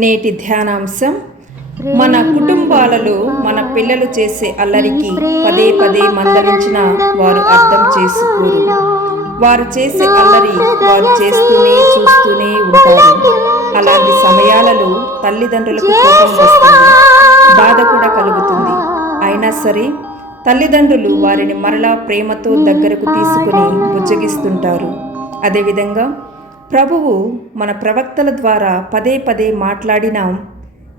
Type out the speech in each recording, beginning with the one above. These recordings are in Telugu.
నేటి ధ్యానాంశం, మన కుటుంబాలలో మన పిల్లలు చేసే అల్లరికి పదే పదే మందలించిన వారు అర్థం చేసుకోరు. వారు చేసే అల్లరి వారు చేస్తూనే చూస్తూనే ఉంటారు. అలాంటి సమయాలలో తల్లిదండ్రులకు కోపం వస్తుంది, బాధ కూడా కలుగుతుంది. అయినా సరే తల్లిదండ్రులు వారిని మరలా ప్రేమతో దగ్గరకు తీసుకుని బుజ్జగిస్తుంటారు. అదేవిధంగా ప్రభువు మన ప్రవక్తల ద్వారా పదే పదే మాట్లాడినా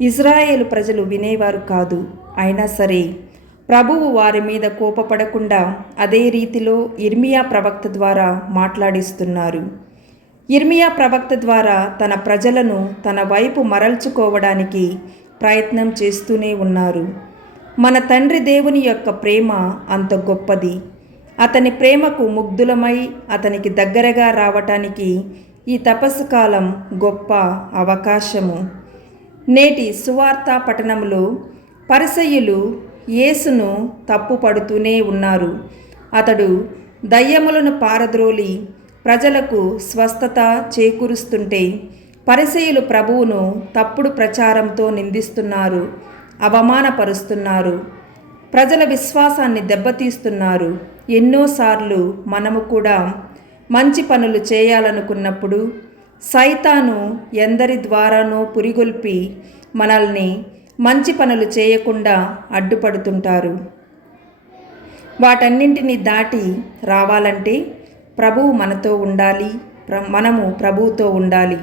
ఇజ్రాయేలు ప్రజలు వినేవారు కాదు. అయినా సరే ప్రభువు వారి మీద కోపపడకుండా అదే రీతిలో ఇర్మియా ప్రవక్త ద్వారా మాట్లాడిస్తున్నారు. ఇర్మియా ప్రవక్త ద్వారా తన ప్రజలను తన వైపు మరల్చుకోవడానికి ప్రయత్నం చేస్తూనే ఉన్నారు. మన తండ్రి దేవుని యొక్క ప్రేమ అంత గొప్పది. అతని ప్రేమకు ముగ్ధులమై అతనికి దగ్గరగా రావటానికి ఈ తపస్సు కాలం గొప్ప అవకాశము. నేటి సువార్త పఠనంలో పరిసయ్యులు యేసును తప్పుపడుతూనే ఉన్నారు. అతడు దయ్యములను పారద్రోలి ప్రజలకు స్వస్థత చేకూరుస్తుంటే పరిసయ్యులు ప్రభువును తప్పుడు ప్రచారంతో నిందిస్తున్నారు, అవమానపరుస్తున్నారు, ప్రజల విశ్వాసాన్ని దెబ్బతీస్తున్నారు. ఎన్నోసార్లు మనము కూడా మంచి పనులు చేయాలనుకున్నప్పుడు సైతాను ఎందరి ద్వారానో పురిగొల్పి మనల్ని మంచి పనులు చేయకుండా అడ్డుపడుతుంటారు. వాటన్నింటినీ దాటి రావాలంటే ప్రభువు మనతో ఉండాలి, మనము ప్రభువుతో ఉండాలి.